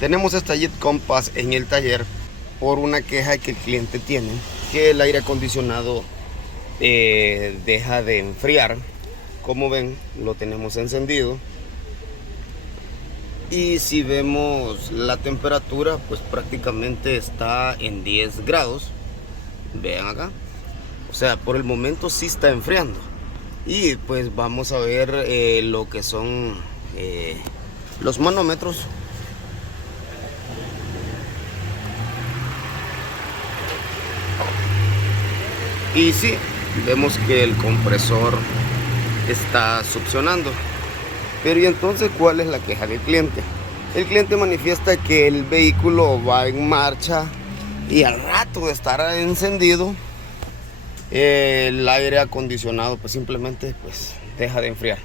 Tenemos esta Jet Compass en el taller por una queja que el cliente tiene, que el aire acondicionado deja de enfriar. Como ven, lo tenemos encendido. Y si vemos la temperatura, pues prácticamente está en 10 grados. Vean acá. O sea, por el momento sí está enfriando. Y pues vamos a ver lo que son los manómetros. Y sí, vemos que el compresor está succionando. Pero ¿y entonces cuál es la queja del cliente? El cliente manifiesta que el vehículo va en marcha y al rato de estar encendido, el aire acondicionado pues simplemente pues deja de enfriar.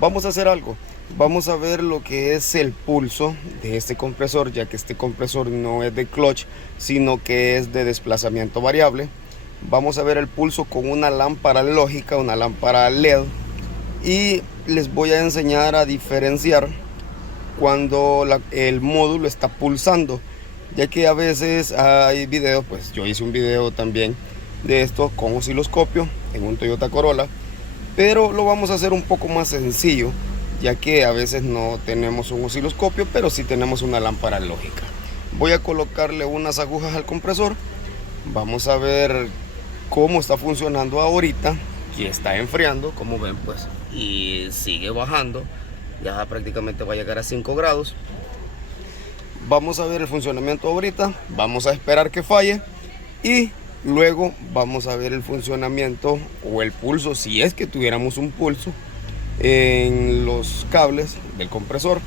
Vamos a hacer algo. Vamos a ver lo que es el pulso de este compresor, ya que este compresor no es de clutch, sino que es de desplazamiento variable. Vamos a ver el pulso con una lámpara lógica, una lámpara LED, y les voy a enseñar a diferenciar cuando el módulo está pulsando, ya que a veces hay videos, pues yo hice un video también de esto con osciloscopio en un Toyota Corolla, pero lo vamos a hacer un poco más sencillo, ya que a veces no tenemos un osciloscopio, pero sí tenemos una lámpara lógica. Voy a colocarle unas agujas al compresor. Vamos a ver cómo está funcionando ahorita, que está enfriando, como ven pues, y sigue bajando. Ya prácticamente va a llegar a 5 grados. Vamos a ver el funcionamiento ahorita. Vamos a esperar que falle y luego vamos a ver el funcionamiento o el pulso, si es que tuviéramos un pulso, en los cables del compresor,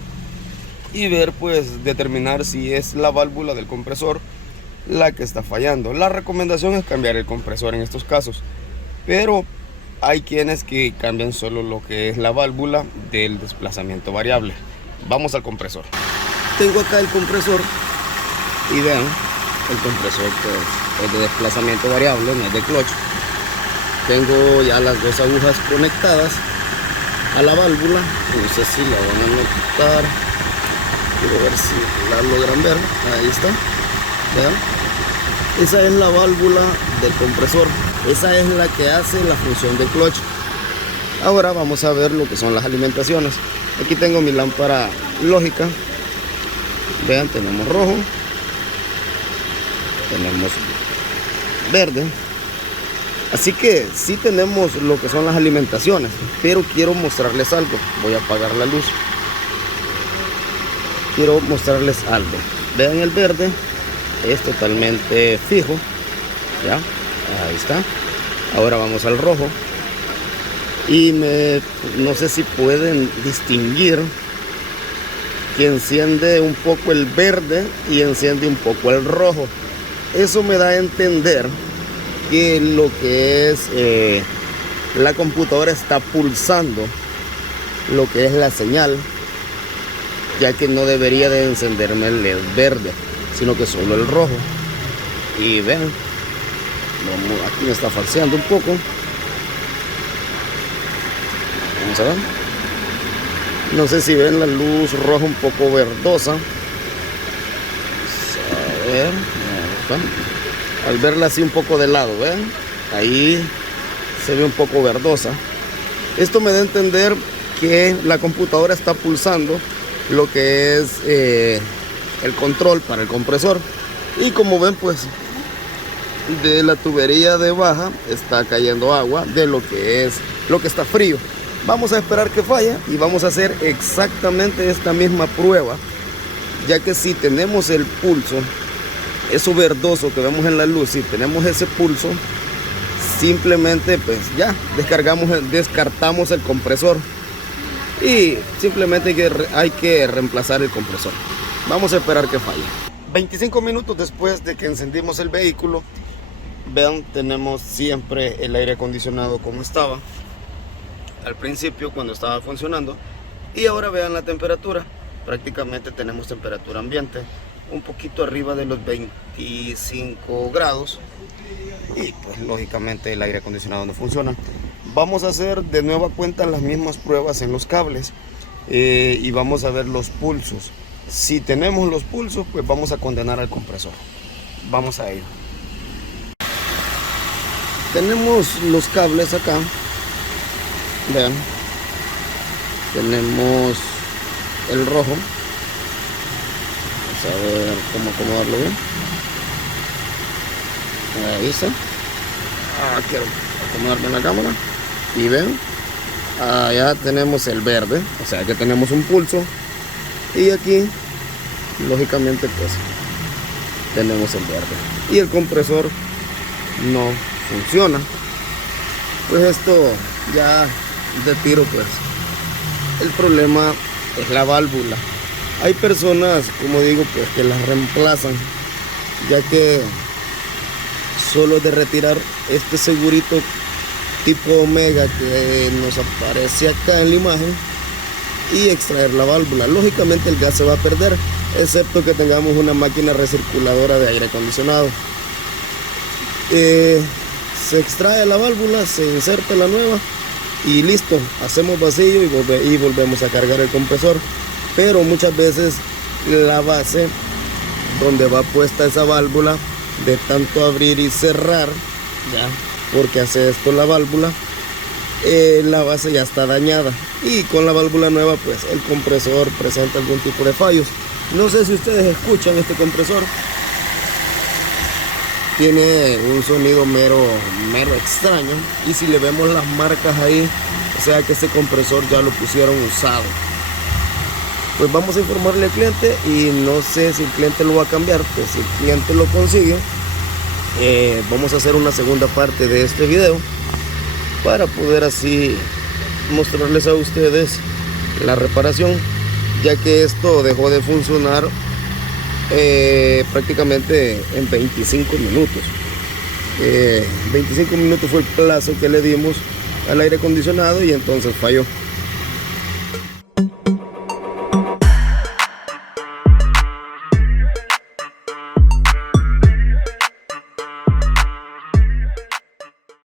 y ver pues determinar si es la válvula del compresor la que está fallando. La recomendación es cambiar el compresor en estos casos, pero hay quienes que cambian solo lo que es la válvula del desplazamiento variable. Vamos al compresor. Tengo acá el compresor y vean, el compresor pues es de desplazamiento variable, no es de clutch. Tengo ya las dos agujas conectadas a la válvula. No sé si la van a notar, quiero ver si la logran ver. Ahí está, vean, esa es la válvula del compresor, esa es la que hace la función de clutch. Ahora vamos a ver lo que son las alimentaciones. Aquí tengo mi lámpara lógica. Vean, tenemos rojo, tenemos verde. Así que sí tenemos lo que son las alimentaciones, pero quiero mostrarles algo. Voy a apagar la luz. Quiero mostrarles algo. Vean, el verde es totalmente fijo, ya, ahí está. Ahora vamos al rojo y no sé si pueden distinguir que enciende un poco el verde y enciende un poco el rojo. Eso me da a entender que lo que es la computadora está pulsando lo que es la señal, ya que no debería de encenderme el LED verde, sino que solo el rojo. Y ven, aquí me está falseando un poco. Vamos a ver. No sé si ven la luz roja un poco verdosa. Vamos a ver. Al verla así un poco de lado, ven, ahí se ve un poco verdosa. Esto me da a entender que la computadora está pulsando lo que es el control para el compresor. Y como ven pues, de la tubería de baja está cayendo agua de lo que está frío. Vamos a esperar que falle y vamos a hacer exactamente esta misma prueba, ya que si tenemos el pulso, eso verdoso que vemos en la luz, si tenemos ese pulso, simplemente pues ya descartamos el compresor y simplemente hay que reemplazar el compresor. Vamos a esperar que falle. 25 minutos después de que encendimos el vehículo, vean, tenemos siempre el aire acondicionado como estaba al principio cuando estaba funcionando, y ahora vean la temperatura. Prácticamente tenemos temperatura ambiente un poquito arriba de los 25 grados y pues lógicamente el aire acondicionado no funciona. Vamos a hacer de nueva cuenta las mismas pruebas en los cables y vamos a ver los pulsos. Si tenemos los pulsos, pues vamos a condenar al compresor. Vamos a ello. Tenemos los cables acá. Vean. Tenemos el rojo. Vamos a ver cómo acomodarlo bien. Ahí está. Quiero acomodarme en la cámara. Y ven, allá tenemos el verde, o sea que tenemos un pulso. Y aquí, lógicamente, pues tenemos el verde. Y el compresor no funciona. Pues esto ya de tiro, pues el problema es la válvula. Hay personas, como digo, pues que las reemplazan, ya que solo de retirar este segurito tipo Omega que nos aparece acá en la imagen y extraer la válvula, lógicamente el gas se va a perder, excepto que tengamos una máquina recirculadora de aire acondicionado. Se extrae la válvula, se inserta la nueva y listo, hacemos vacío y volvemos a cargar el compresor. Pero muchas veces la base donde va puesta esa válvula, de tanto abrir y cerrar, ya, porque hace esto la válvula, la base ya está dañada, y con la válvula nueva pues el compresor presenta algún tipo de fallos. No sé si ustedes escuchan este compresor, tiene un sonido mero extraño, y si le vemos las marcas ahí, o sea que este compresor ya lo pusieron usado. Pues vamos a informarle al cliente, y no sé si el cliente lo va a cambiar. Pues si el cliente lo consigue, vamos a hacer una segunda parte de este video para poder así mostrarles a ustedes la reparación, ya que esto dejó de funcionar prácticamente en 25 minutos. 25 minutos fue el plazo que le dimos al aire acondicionado y entonces falló.